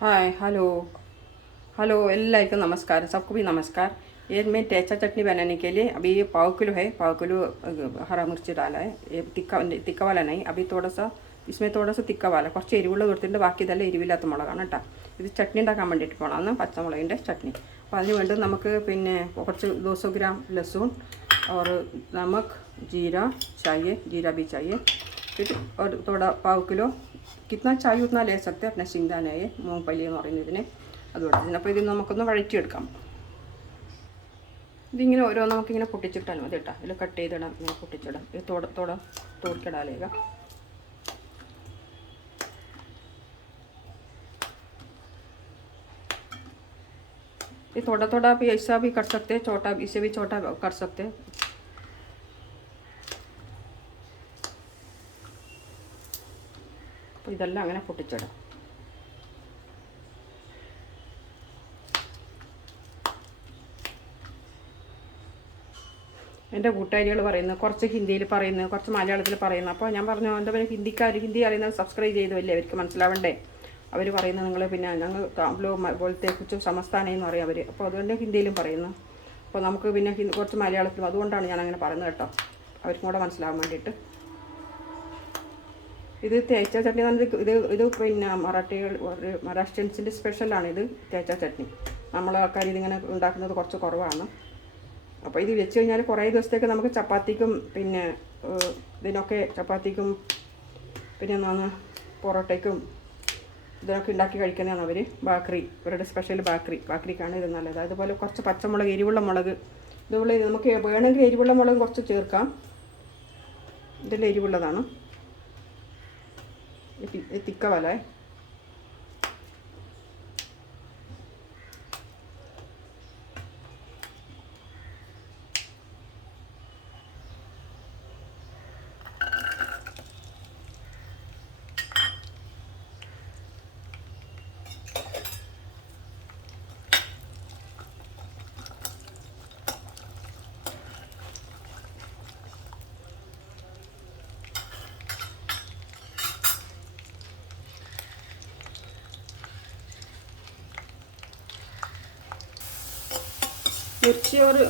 Hi hello hello एल्लाइको नमस्कार सबको भी नमस्कार। ये मैं टेचा चटनी बनाने के लिए अभी ये पाव किलो हरा मिर्च डाला है। ये तिक्का तिक्का वाला नहीं, अभी थोड़ा सा इसमें थोड़ा सा तिक्का वाला കുറച്ച് എരിവുള്ള കൊടുത്തിട്ടുണ്ട്, ബാക്കി ഇതെല്ലാം എരിവില്ലാത്ത മുളകാണ് കേട്ടോ. ഇത് ചട്നി ഉണ്ടാക്കാൻ വേണ്ടിയിട്ട് പോകണമെന്ന് പച്ചമുളകിൻ്റെ ചട്നി. അപ്പോൾ അതിന് വേണ്ടി നമുക്ക് പിന്നെ കുറച്ച് 200 ग्राम लहसुन और नमक जीरा चाहिए, जीरा भी चाहिए, फिर और थोड़ा पाव किलो कितना चाहिए उतना ले सकते हैं. अपना सिंगदाना है मूंगफली എന്ന് പറയുന്നത് ഇതിനെ അതുകൊണ്ട്. അപ്പോൾ ഇത് നമുക്കൊന്ന് വഴറ്റിയെടുക്കാം. ഇതിങ്ങനെ ഓരോ നമുക്കിങ്ങനെ പൊട്ടിച്ചിട്ടാൽ മതി കേട്ടോ. ഇതിൽ കട്ട് ചെയ്തിടാം, ഇങ്ങനെ പൊട്ടിച്ചിടാം. ഇത് तोड़ के डालेगा. ये थोड़ा थोड़ा आप ऐसा भी कर सकते हैं, छोटा इसे भी छोटा कर सकते हैं. അപ്പോൾ ഇതെല്ലാം അങ്ങനെ പൊട്ടിച്ചിടാം. എൻ്റെ കൂട്ടുകാരികൾ പറയുന്നത് കുറച്ച് ഹിന്ദിയിൽ പറയുന്നു, കുറച്ച് മലയാളത്തിൽ പറയുന്നു. അപ്പോൾ ഞാൻ പറഞ്ഞു എൻ്റെ പിന്നെ ഹിന്ദി അറിയുന്നത് സബ്സ്ക്രൈബ് ചെയ്തല്ലേ, അവർക്ക് മനസ്സിലാവണ്ടേ. അവർ പറയുന്നത് നിങ്ങൾ പിന്നെ ഞങ്ങൾ താമ്പ്ലോ പോലത്തെ കുറിച്ച് സമസ്ഥാനെന്ന് പറയും അവർ. അപ്പോൾ അതുകൊണ്ട് ഹിന്ദിയിലും പറയുന്നു. അപ്പോൾ നമുക്ക് പിന്നെ കുറച്ച് മലയാളത്തിലും, അതുകൊണ്ടാണ് ഞാൻ അങ്ങനെ പറയുന്നത് കേട്ടോ, അവർക്കും കൂടെ മനസ്സിലാവാൻ വേണ്ടിയിട്ട്. ഇത് തേച്ച ചട്നി എന്ന് പറഞ്ഞത് ഇത് പിന്നെ മഹാരാഷ്ട്രൻസിൻ്റെ സ്പെഷ്യലാണ് ഇത് തേച്ച ചട്നി. നമ്മളെ ആൾക്കാർ ഇതിങ്ങനെ ഉണ്ടാക്കുന്നത് കുറച്ച് കുറവാണ്. അപ്പോൾ ഇത് വെച്ച് കഴിഞ്ഞാൽ കുറേ ദിവസത്തേക്ക് നമുക്ക് ചപ്പാത്തിക്കും പിന്നെ ഇതിനൊക്കെ ചപ്പാത്തിക്കും പിന്നെ എന്താണ് പൊറോട്ടയ്ക്കും ഇതിനൊക്കെ ഉണ്ടാക്കി കഴിക്കുന്നതാണ് അവർ. ബാക്കറി, ഇവരുടെ സ്പെഷ്യൽ ബാക്കറിക്കാണ് ഇത് നല്ലത്. അതുപോലെ കുറച്ച് പച്ചമുളക്, എരിവുള്ള മുളക്, ഇതുപോലെ നമുക്ക് വേണമെങ്കിൽ എരിവുള്ള മുളക് കുറച്ച് ചേർക്കാം. ഇതെല്ലാം എരിവുള്ളതാണ്. തിക്ക वाला है.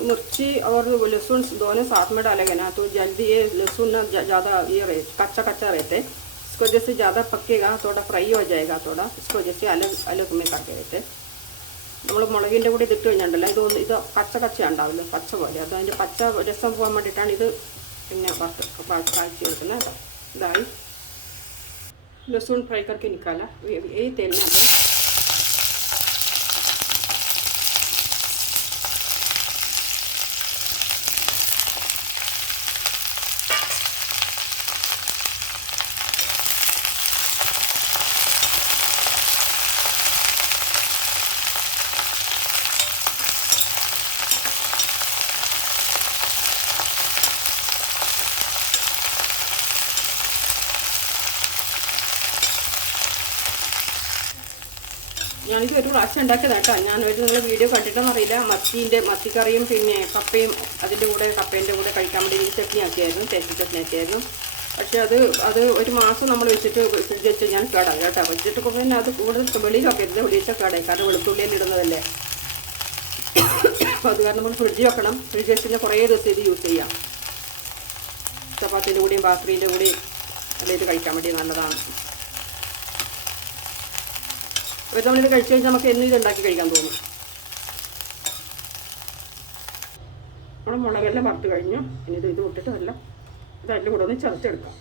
मिर्ची और लहसुन दोनों साथ में डालेंगे ना तो जल्दी ये लहसुन ना ज़्यादा ये रहे कच्चा रहते. इसको वजह से ज़्यादा पकेगा, थोड़ा फ्राई हो जाएगा थोड़ा. इसको वजह से अलग अलग में करके रहते. നമ്മൾ മുളകിൻ്റെ കൂടി ഇതിട്ട് കഴിഞ്ഞിട്ടുണ്ടല്ലോ, ഇത് കച്ച ഉണ്ടാവില്ല, പച്ച പോലെ. അത് അതിൻ്റെ പച്ച രസം പോകാൻ വേണ്ടിയിട്ടാണ് ഇത് പിന്നെ കാഴ്ച എടുക്കുന്നത്. ഇതായി लहसुन फ्राई करके निकाला. यही तेल में आता है. ഞാനിത് ഒരു പ്രാവശ്യം ഉണ്ടാക്കിയതാണ് കേട്ടോ. ഞാനൊരു നിങ്ങൾ വീഡിയോ കണ്ടിട്ടെന്നറിയില്ല. മത്തിക്കറിയും പിന്നെ കപ്പയും അതിൻ്റെ കൂടെ കപ്പേൻ്റെ കൂടെ കഴിക്കാൻ വേണ്ടി ഈ ചട്നി ആക്കിയായിരുന്നു, തേച്ച ചട്നി ആക്കിയായിരുന്നു. പക്ഷേ അത് ഒരു മാസം നമ്മൾ വെച്ചിട്ട് ഫ്രിഡ്ജ് വെച്ച് ഞാൻ കേടായി കേട്ടോ. വെച്ചിട്ട് പിന്നെ അത് കൂടുതൽ വെളിയിലൊക്കെ ഇരുന്ന് വെളിയിലൊക്കെ കേടായി, കാരണം വെളുത്തുള്ളിയിൽ ഇടുന്നതല്ലേ. അപ്പോൾ അത് കാരണം നമ്മൾ ഫ്രിഡ്ജ് വെക്കണം. ഫ്രിഡ്ജ് വെച്ച് കഴിഞ്ഞാൽ കുറേ ദിവസം ഇത് യൂസ് ചെയ്യാം. ചപ്പാത്തിൻ്റെ കൂടെയും ബാക്കറിൻ്റെ കൂടെയും അല്ല ഇത് കഴിക്കാൻ വേണ്ടി നല്ലതാണ്. അപ്പോൾ നമ്മളിത് കഴിച്ച് കഴിഞ്ഞാൽ നമുക്ക് എന്നും ഇതുണ്ടാക്കി കഴിക്കാൻ തോന്നും. നമ്മുടെ മുളകെല്ലാം വറുത്ത് കഴിഞ്ഞു. ഇനി ഇത് ഇട്ടിട്ട് എല്ലാം ഇതെല്ലാം കൂടെ ഒന്ന് ചതച്ചെടുക്കാം.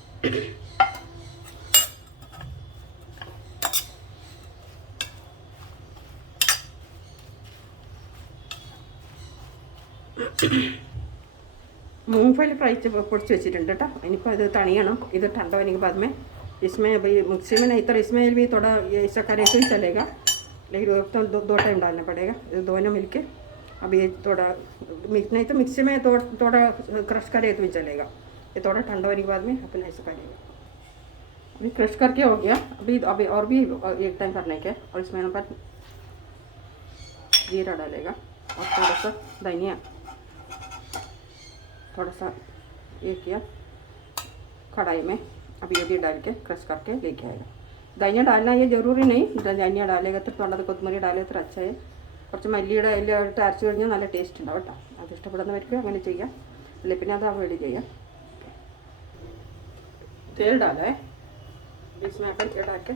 मूंगफली फ्राई പൊടിച്ച് വെച്ചിട്ടുണ്ട് കേട്ടോ. ഇനിയിപ്പോൾ ഇത് തണിയണം. ഇത് ठंडा होने के बाद में इसमें अभी मिक्सी में नहीं तो इसमें भी थोड़ा ये ऐसा करे तो ही चलेगा, लेकिन तो दो टाइम डालना पड़ेगा. ये दोनों मिलके अभी थोड़ा नहीं तो मिक्सी में थोड़ा क्रश करे तो ही चलेगा. ये थोड़ा ठंडा होने के बाद में अपना ऐसा करेगा. अभी क्रश करके हो गया. अभी और भी एक टाइम करने के. और इसमें पर जीरा डालेगा और थोड़ा सा धनिया, थोड़ा सा ये किया कढ़ाई में. अभी डाल के क्रश करके लेके आएगा. धनिया डालना ये ज़रूरी नहीं, धनिया डालेगा तो थोड़ा കൊത്തുമല്ലി डालेगा तो अच्छा है. കുറച്ച് മല്ലിയുടെ ഇലയിട്ട് അരച്ച് കഴിഞ്ഞാൽ നല്ല ടേസ്റ്റ് ഉണ്ടാവും കേട്ടോ. അത് ഇഷ്ടപ്പെടുന്നവർക്ക് അങ്ങനെ ചെയ്യാം, അല്ലെങ്കിൽ പിന്നെ അത് അവോയ്ഡ് ചെയ്യാം. तेल डाला है इसमें अपन ये डाल के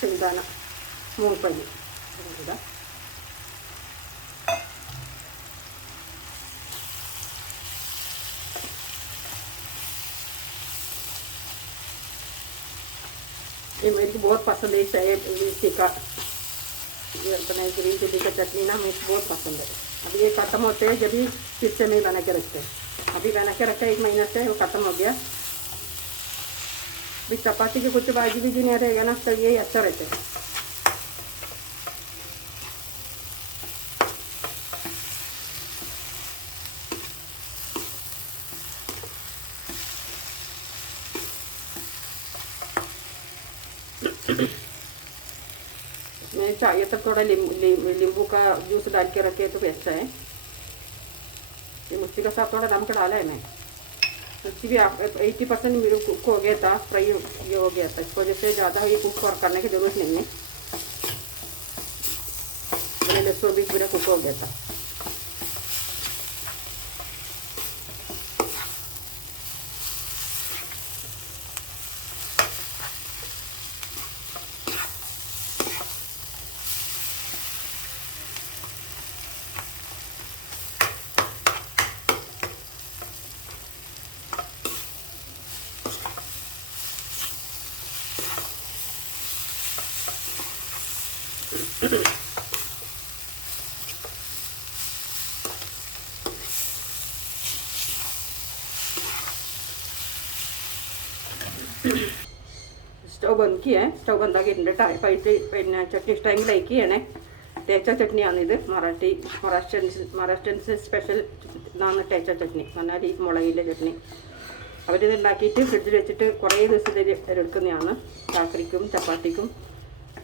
शेंगदाणा मूंगफली ये मेरे को बहुत पसंद है. टिक्का ये अपने ग्रीन चिल्ली का चटनी ना मेरे को बहुत पसंद है. अभी ये ख़त्म होते हैं जब भी फिर से मैं बना के रखते हैं. अभी बना के रखा 1 महीना से, वो ख़त्म हो गया. अभी चपाती की कुछ भाजी भी नहीं रहेगा ना तो ये अच्छा रहता है. मैं चाहिए तब थोड़ा नींबू का जूस डाल के रखे तो अच्छा है. ये मिर्ची का साथ थोड़ा नमक डाला है मैं. मिर्ची भी 80% कुक हो गया था, फ्राई ये हो गया था. इसको जैसे ज़्यादा ये कुक करने की ज़रूरत नहीं है. मैंने लहसुन भी पूरा कुक हो गया था. സ്റ്റൗ ബന്ദ് കിയാ. സ്റ്റൗ ബന്ധാക്കിയിട്ടുണ്ട്. പിന്നെ ചട്നി ഇഷ്ടമെങ്കിൽ ലൈക്ക് ചെയ്യണേ. തേച്ച ചട്നിയാണിത്. മഹാരാഷ്ട്രൻസ് സ്പെഷ്യൽ ഇതാണ് തേച്ച ചട്നി. പറഞ്ഞാൽ ഈ മുളകിലെ ചട്നി അവരിത് ഉണ്ടാക്കിയിട്ട് ഫ്രിഡ്ജിൽ വെച്ചിട്ട് കുറേ ദിവസത്തിൽ എടുക്കുന്നതാണ്. ചാക്രിക്കും ചപ്പാത്തിക്കും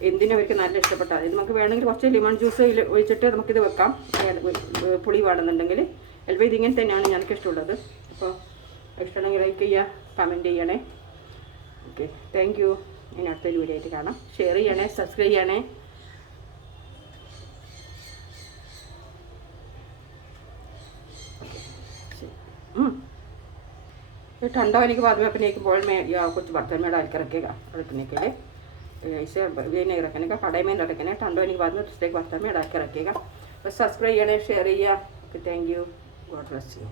എന്തിനും അവർക്ക് നല്ല ഇഷ്ടപ്പെട്ടാൽ. ഇത് നമുക്ക് വേണമെങ്കിൽ കുറച്ച് ലെമൺ ജ്യൂസ് ഒഴിച്ചിട്ട് നമുക്കിത് വെക്കാം, പുളി വേണമെന്നുണ്ടെങ്കിൽ. ചിലപ്പോൾ ഇതിങ്ങനെ തന്നെയാണ് എനിക്ക് ഇഷ്ടമുള്ളത്. അപ്പോൾ ഇഷ്ടമാണെങ്കിൽ ലൈക്ക് ചെയ്യുക, കമൻറ്റ് ചെയ്യണേ. Okay, thank you. ഇനി അടുത്തൊരു വീഡിയോ ആയിട്ട് കാണാം. ഷെയർ ചെയ്യണേ, സബ്സ്ക്രൈബ് ചെയ്യണേ. ठंडा होने के बाद में अपने एक बॉल में या कुछ बर्तन में डाल कर रखेगा रखने के लिए. ऐसे ये नहीं रखने का, कढ़ाई में रखने. ठंडा होने के बाद में दूसरे बर्तन में डाल कर रखेगा. बस subscribe share. Thank you. God bless you.